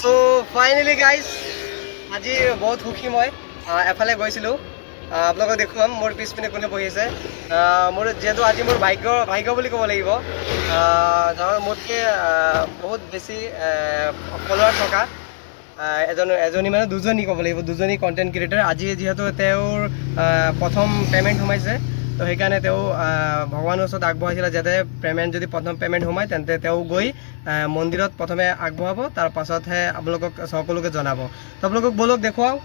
so finally guys আজি বহুত সুখী মই এফালে গৈছিলোঁ আপোনালোকক দেখুৱাম মোৰ পিছপিনে কোনে বহি আছে মোৰ যিহেতু আজি মোৰ ভাগ্য বুলি ক'ব লাগিব মোতকৈ বহুত বেছি ফলোৱাৰ থকা এজনী মানে দুজনী ক'ব লাগিব দুজনী কণ্টেণ্ট ক্ৰিয়েটাৰ আজি যিহেতু তেওঁৰ প্ৰথম পে'মেণ্ট সোমাইছে তো সেইকাৰণে তেওঁ ভগৱানৰ ওচৰত আগবঢ়াইছিলে যাতে পে'মেণ্ট যদি প্ৰথম পে'মেণ্ট সোমায় তেন্তে তেওঁ গৈ মন্দিৰত প্ৰথমে আগবঢ়াব তাৰ পাছতহে আপোনালোকক সকলোকে জনাব তো আপোনালোকক ব'লক দেখুৱাওঁ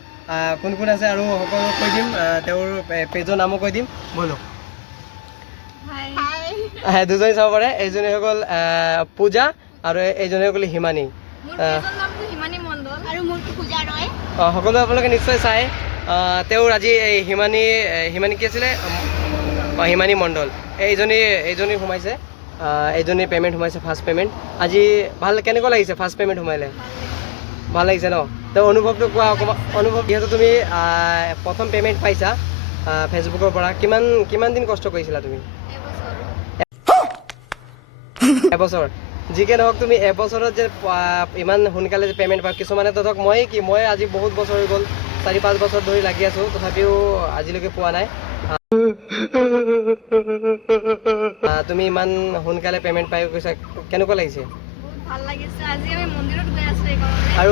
কোন কোন আছে আৰু সকলোকে কৈ দিম তেওঁৰ পেজৰ নামো কৈ দিম ব'লক দুজনী চাব পাৰে এইজনী হৈ গ'ল পূজা আৰু এইজনী হৈ গ'ল হিমানী সকলোৱে আপোনালোকে নিশ্চয় চায় তেওঁৰ আজি এই হিমানী কি আছিলে হিমানী মণ্ডল এইজনী সোমাইছে এইজনী পে'মেণ্ট সোমাইছে ফাৰ্ষ্ট পে'মেণ্ট আজি ভাল কেনেকুৱা লাগিছে ফাৰ্ষ্ট পে'মেণ্ট সোমাইলে ভাল লাগিছে ন তো অনুভৱটো কোৱা অকণমান অনুভৱ যিহেতু তুমি প্ৰথম পে'মেণ্ট পাইছা ফেচবুকৰ পৰা কিমান দিন কষ্ট কৰিছিলা তুমি এবছৰ যিকে নহওক তুমি এবছৰত যে ইমান সোনকালে যে পে'মেণ্ট পাওঁ কিছুমানে তো ধৰক মই আজি বহুত বছৰ হৈ গ'ল 4-5 বছৰ ধৰি লাগি আছোঁ তথাপিও আজিলৈকে পোৱা নাই তুমি ইমান সোনকালে পে'মেণ্ট পাই গৈছা কেনেকুৱা লাগিছে ভাল লাগিছে আজি আমি মন্দিৰত গৈ আছো আৰু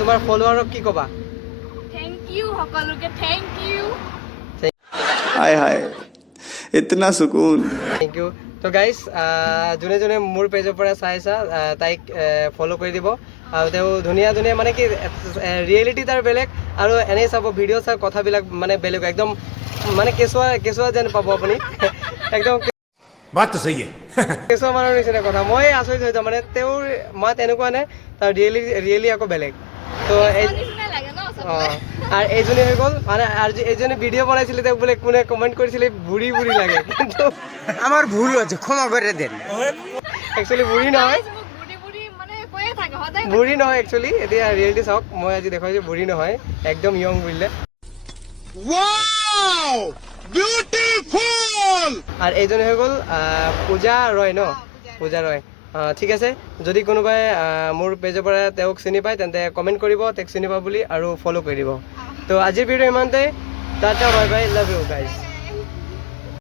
তোমাৰ ফলোৱাৰক কি ক'বা থ্যাংক ইউ সকলোকে থ্যাংক ইউ हाय हाय इतना सुकून থেংক ইউ তো গাইজ যোনে যোনে মোৰ পেজৰ পৰা চাইছা তাইক ফ'ল' কৰি দিব আৰু তেওঁ ধুনীয়া মানে কি ৰিয়েলিটি তাৰ বেলেগ আৰু এনেই চাব ভিডিঅ' চাই কথাবিলাক মানে বেলেগ একদম মানে কেঁচুৱা যেন পাব আপুনি একদম बात तो सही है কেঁচুৱা মানুহৰ নিচিনা কথা মই আচৰিত হৈ যাওঁ মানে তেওঁৰ মাত এনেকুৱা নাই তাৰ ৰিয়েলি আকৌ বেলেগ তো নিচিনা লাগে ন অঁ আৰু এইজনী হৈ গ'ল মানে আৰু এইজনী ভিডিঅ' বনাইছিলে তেওঁক বোলে কোনে কমেণ্ট কৰিছিলে বুঢ়ী লাগে কিন্তু আমাৰ ভুল হচ্ছে ক্ষমা কৰে দেন একচুৱেলি বুঢ়ী নহয় বুঢ়ী মানে কৈয়ে থাকে সদায় বুঢ়ী নহয় একচুৱেলি এতিয়া ৰিয়েলিটি চাওক মই আজি দেখুৱাইছোঁ বুঢ়ী নহয় একদম য়ং বুলিলে আৰু এইজনী হৈ গ'ল পূজা ৰয় ন পূজা ৰয় ঠিক আছে যদি কোনোবাই মোৰ পেজৰ পৰা তেওঁক চিনি পায় তেন্তে কমেণ্ট কৰিব তেওঁক চিনি পাব বুলি আৰু ফ'ল' কৰি দিব তো আজিৰ ভিডিঅ' ইমানতে tata bye bye love you guys